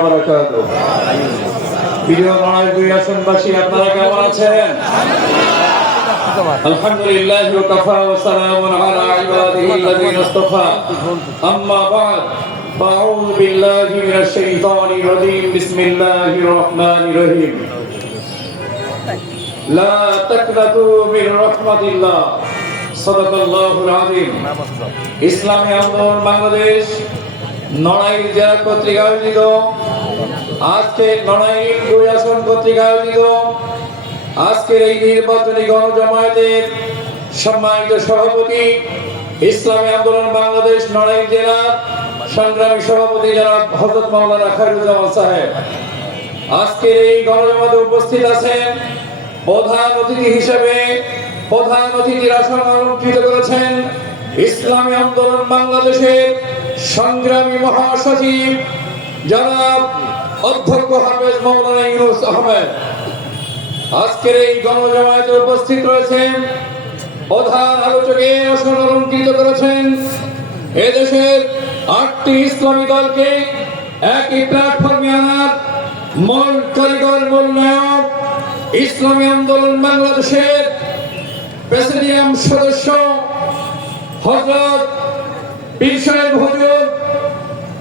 বারাকাতুহু। প্রিয় নড়াইল আসনবাসী আপনারা কেমন আছেন আলহামদুলিল্লাহ ওয়াকাফা ওয়া সালামুন আলা ইবাদিহি আল্লাযীনা ইসতাফা আম্মা বা'দ فأعوذ بالله من الشيطان الرجيم بسم الله الرحمن الرحيم لا تقنطوا من رحمة الله صدق الله العظيم ইসলামী আন্দোলন বাংলাদেশ নড়াইল জেলা কর্তৃক আয়োজিত আজকে নড়াইল দুই আসন কর্তৃক আয়োজিত। আজকের এই নির্বাচনী গণজমায়েতের সম্মানিত সভাপতি, ইসলামী আন্দোলন বাংলাদেশ নড়াইল জেলা সংগ্রামী সভাপতি জনাব হজরত মাওলানা খায়রুজ্জামান সাহেব। আজকের এই গণজমাতে উপস্থিত আছেন প্রধান অতিথি হিসেবে প্রধান অতিথির আসন অলঙ্কৃত করেছেন ইসলামী আন্দোলন বাংলাদেশের সংগ্রামী মহাসচিব জনাব অধ্যক্ষ হাফেজ মৌলানা ইউনুস আহমেদ। আজকের এই গণজমায়েতে উপস্থিত রয়েছেন প্রধান আলোচকে আসন অলঙ্কৃত করেছেন এদেশের আটটি ইসলামী দলকে একই প্ল্যাটফর্মে আনার মূল কারিগর, মূল নায়ক ইসলামী আন্দোলন বাংলাদেশের প্রেসিডিয়াম সদস্য হজরত পীর সাহেব হুজুর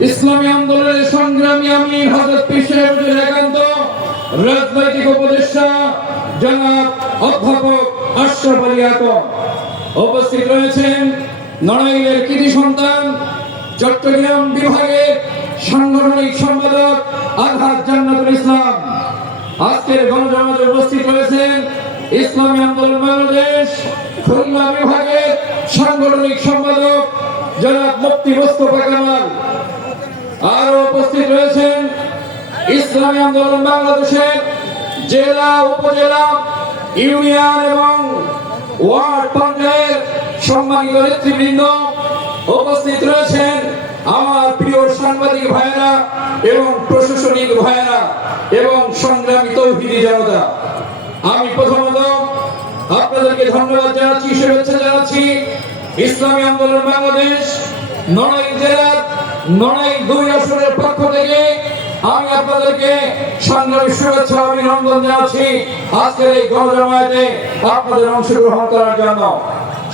ইসলামী আন্দোলনের সংগ্রামী আমির হজরত হুজুর একান্ত, রাজনৈতিক উপদেষ্টা জনাব অধ্যাপক আশরাফ আলী উপস্থিত রয়েছেন নড়াইলের কৃতি সন্তান, চট্টগ্রাম বিভাগের সাংগঠনিক সম্পাদক আলহাজ জান্নাতুল ইসলাম। আজকের গণজমাতে উপস্থিত রয়েছেন ইসলামী আন্দোলন বাংলাদেশ, খুলনা বিভাগের সাংগঠনিক সম্পাদক জনাব মুফতি মোস্তফা কামাল। আরও উপস্থিত রয়েছেন ইসলামী আন্দোলন বাংলাদেশের জেলা, উপজেলা, ইউনিয়ন এবং ওয়ার্ড পর্যায়ের সম্মানিত নেতৃবৃন্দ উপস্থিত রয়েছেন আমার প্রিয় সাংবাদিক ভাইয়েরা এবং প্রশাসনিক ভাইয়েরা এবং সংগ্রামী তৌহিদি জনতা। আমি প্রথমত আপনাদেরকে ধন্যবাদ জানাচ্ছি, শুভেচ্ছা জানাচ্ছি। ইসলামী আন্দোলন বাংলাদেশ, নড়াইল জেলার নড়াইল দুই আসনের পক্ষ থেকে আমি আপনাদেরকে সংগ্রামী শুভেচ্ছা অভিনন্দন জানাচ্ছি। আজকের এই গণজমায়েতে আপনাদের অংশগ্রহণ করার জন্য।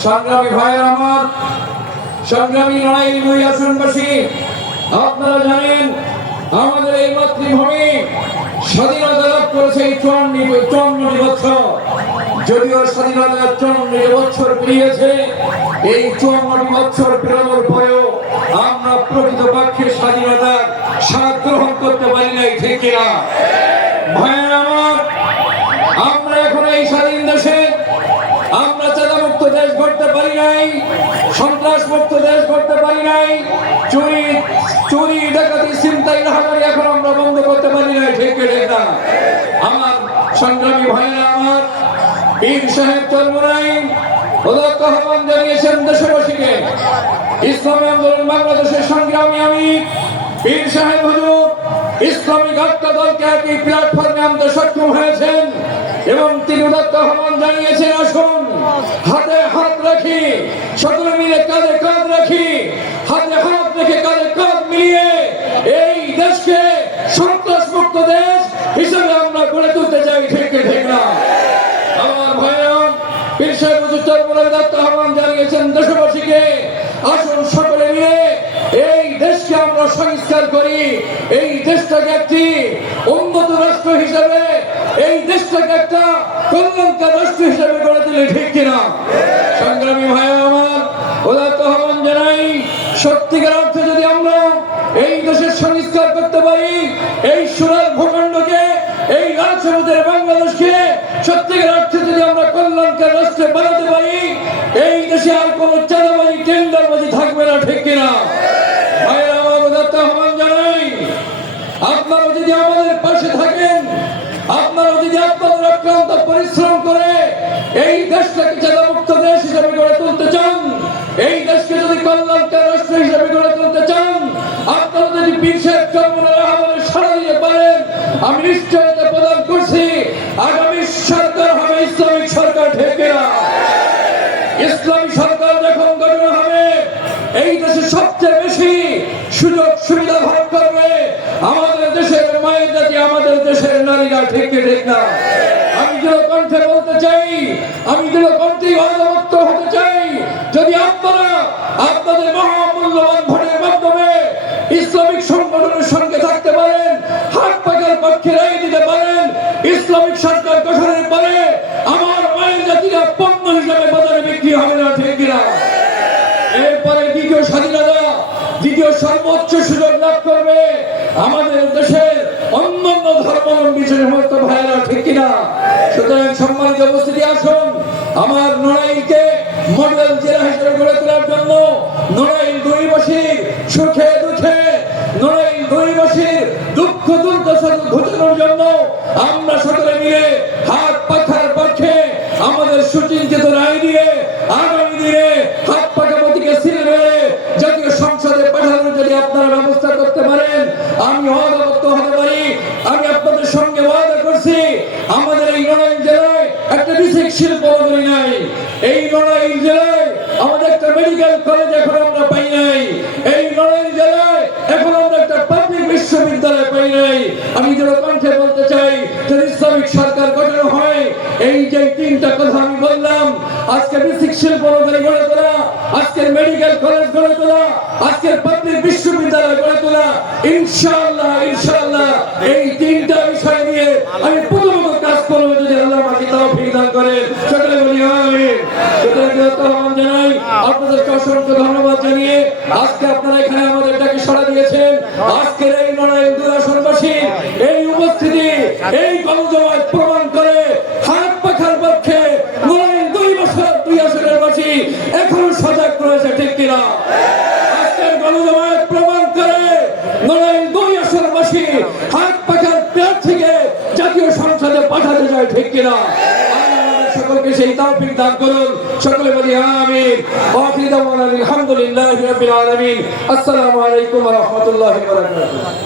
সংগ্রামী ভাইয়ের আমার, সংগ্রামী নড়াইল দুই আসনবাসী, আপনারা জানেন, আমাদের এই মাতৃভূমি স্বাধীনতা লাভ করেছে এই চুয়ান্ন চুয়ান্নটি বছর। যদিও স্বাধীনতার চুয়ান্নটি বছর পেরিয়েছে, এই চুয়ান্নটি বছর পেরোনোর পরেও আমরা প্রকৃত পক্ষে স্বাধীনতার স্বাদ গ্রহণ করতে পারি নাই ঠিক ভাইয়ের আমার, আমরা এখন এই স্বাধীন দেশে, আমরা চাঁদা মুক্ত দেশ গড়তে পারি নাই সন্ত্রাস মুক্ত দেশ গড়তে পারি নাই, চুরি চুরি, ডাকাতি চিন্তাই রাহাজারি এখন আমরা বন্ধ করতে পারি নাই, ঠিক না? আমার সংগ্রামী ভাইরা আমার পীর সাহেব চর্মরাই উদত্ত আহ্বান জানিয়েছেন দেশবাসীকে, ইসলামী আন্দোলন বাংলাদেশের সংগ্রামী আমি পীর সাহেব হুজুর ইসলামিক আত্মা দলকে একই প্ল্যাটফর্মে আনতে সক্ষম হয়েছেন এবং তিনি উদাত্ত আহ্বান জানিয়েছেন, আসুন, হাতে হাত রাখি সকলে মিলে কাঁধে কাঁধ রাখি, হাতে হাত রেখে কাঁধে কাঁধ মিলিয়ে এই দেশকে সন্ত্রাস মুক্ত দেশ হিসেবে আমরা গড়ে তুলতে চাই, ঠিক ঠিক না? আমার ভাইরা বিশ্বের দত্ত আহ্বান জানিয়েছেন দেশবাসীকে, আসুন সকলে সংস্কার করি। এই দেশটাকে একটি উন্নত রাষ্ট্র হিসেবে, এই দেশটাকে একটা কল্যাণকার রাষ্ট্র হিসেবে গড়ে তুলি, ঠিক কিনা? সংগ্রামী ভাই আমার উদাত্ত আহ্বান জানাই সত্যিকার অর্থে যদি আমরা এই দেশের সংস্কার করতে পারি, এই সোনার ভূখণ্ডকে, এই রাজসমুদ্রের বাংলাদেশকে, সত্যিকার অর্থে যদি আমরা কল্যাণকার রাষ্ট্রে বানাতে পারি, এই দেশে আর কোন চাঁদাবাজি টেন্ডারবাজি থাকবে না ঠিক কিনা ভাইয়েরা আমার উদাত্ত আহ্বান জানাই আপনারা যদি আমাদের পাশে থাকেন আপনারা যদি আপনাদের অক্লান্ত পরিশ্রম করে এই দেশটাকে চাঁদামুক্ত দেশ হিসেবে গড়ে তুলতে চান, এই দেশকে যদি কল্যাণকার রাষ্ট্র হিসেবে গড়ে তুলতে চান, আপনারা যদি পীর সাহেব চন্দ্রের আহ্বানে সাড়া দিতে পারেন, আমি নিশ্চয়তা প্রদান করছি। আগামী সরকার হবে ইসলামিক সরকার ঠেকে না ইসলামী সরকার যখন গঠন হবে, এই দেশে সবচেয়ে বেশি সুযোগ সুবিধা ভোগ করবে আমাদের দেশের মায়ের জাতি, আমাদের দেশের নারীরা ঠিক ঠিক না দৃঢ় কণ্ঠে বলতে চাই, আমি দৃঢ় কণ্ঠে অবমুক্ত হতে চাই। যদি আপনারা আপনাদের মহামূল্যবান ভোটের মাধ্যমে ইসলামিক সংগঠনের সঙ্গে থাকতে পারেন, হাত পাকার পক্ষে রায় দিতে পারেন, ইসলামিক সরকার গঠনের পরে আমার মায়ের জাতিরা পণ্য হিসাবে বাজারে বিক্রি হবে না, ঠিক কিনা? এরপরে দ্বিতীয় স্বাধীনতা, দ্বিতীয় সর্বোচ্চ সুযোগ লাভ করবে আমাদের দেশের সমস্ত ভাইয়েরা ঠিক কিনা? সুতরাং সম্মানিত উপস্থিতি, আসুন আমার নড়াইলকে মডেল জেলা হিসেবে গড়ে তোলার জন্য নড়াইল দুই বসির সুখে দুঃখে, নড়াইল দুই বসির দুঃখ দুর্দশা ঘোচানোর জন্য আমরা সকলে মিলে হাত পাখার পক্ষে আমাদের সুচিন্তিত রায় দিয়ে আগামী দিনে হাত পাকা প্রতীকে সিল মেরে জাতীয় সংসদে পাঠানোর যদি আপনারা ব্যবস্থা করতে পারেন আমি অবগত হতে পারি আমি আপনাদের সঙ্গে ওয়াদা করছি আমাদের এই নড়াইল জেলায় একটা বিশেষ শিল্প নগরী নাই এই নড়াইল জেলায় আমাদের একটা মেডিকেল কলেজ এখন আমরা পাই নাই। এই নড়াইল জেলায় এখন আমরা একটা পাবলিক বিশ্ববিদ্যালয় পাই নাই। আমি দৃঢ় কণ্ঠে বলতে চাই, যদি ইসলামিক সরকার গঠন হয়, এই যে তিনটা কথা আমি বললাম, আজকে বেসিক শিল্প নগরী গড়ে তোলা, আজকের মেডিকেল কলেজ গড়ে তোলা, আজকের পাবলিক বিশ্ববিদ্যালয় গড়ে তোলা, ইনশাআল্লাহ ইনশাআল্লাহ এই তিনটা বিষয় নিয়ে আমি প্রথমত কাজ করব যদি আল্লাহ আমাকে তৌফিক দান করে আপনাদেরকে অসংখ্য ধন্যবাদ জানিয়ে আজকে আপনারা এখানে আমাদের ডাকে সাড়া দিয়েছেন। আজকের এই লড়াই দুরাসনবাসী এই উপস্থিতি, এই গণজমায়েত প্রমাণ করে সজাগ ঠিক কিনা? প্রমাণ করে দুই পাখার পাঠাতে ঠিক কিনা? সকলকে সেই তৌফিক দান করুন। সকলে বলি আমিন। ওয়াকিল দাওয়ানা আলহামদুলিল্লাহি রাব্বিল আলামিন। আসসালামু আলাইকুম ওয়া রাহমাতুল্লাহি ওয়া বারাকাতুহু।